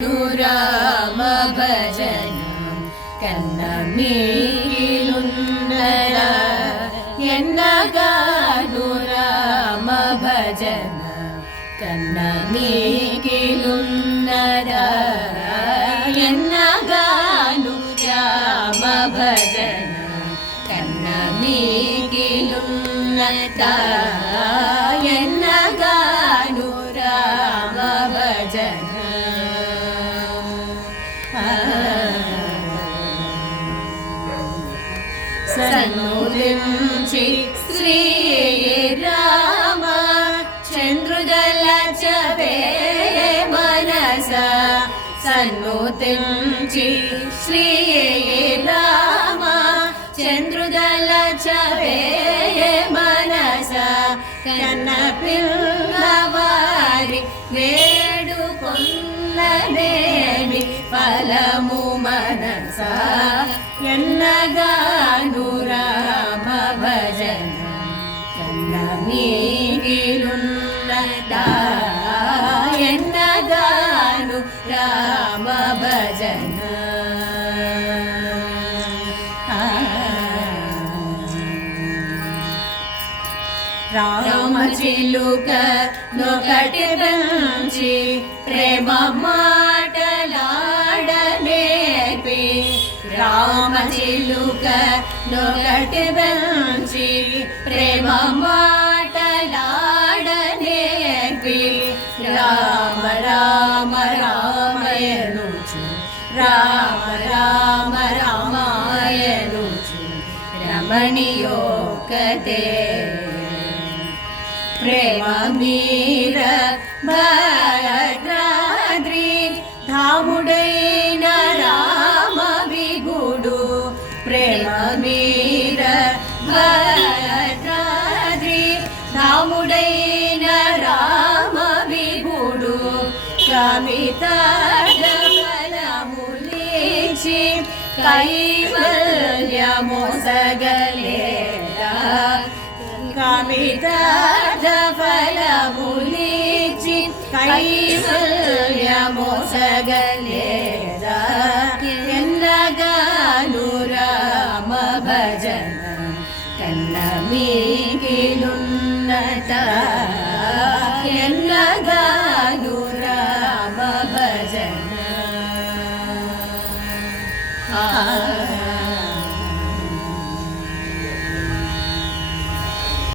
రామ భజన కన్న మీలున్నద ఎన్నగాను రామ భజన కన్న మీలున్నద ఎన్నగాను రామ భజన కన్న మీలున్నద ఎన్నగాను రామ భజన సన్నుదించి శ్రీ రామ చంద్రుదల చవే మనస సన్నుదించి శ్రీ రామ చంద్రుదల చవే మనస కన్న పిల్లవారి వేడుకొన్నదేమి ఫలము మనస ఎన్నగాను రామ భజన కన్న మీలున్నద ఎన్నగాను రామ భజన రామ చిలుక నొకటి పెంచి ప్రేమ మాటలాడనేపి రామ చిలుక నొకటి పెంచి ప్రేమ మాటలాడనేపి రామ రామ రామయనుచు రామ రామ రామాయనుచు రమణియోకదే ప్రేమ మీర భద్రాద్రి ధాముడైన రామ విగుడు ప్రేమ మీర భద్రాద్రి ధాముడైన రామ విగుడు కమిత ఫలములిచి కైవల్యమొసగలేరా కమిత ఫలములిచి కైవల్యమొసగలేరా ఎన్నగాను రామ భజన కన్న మీ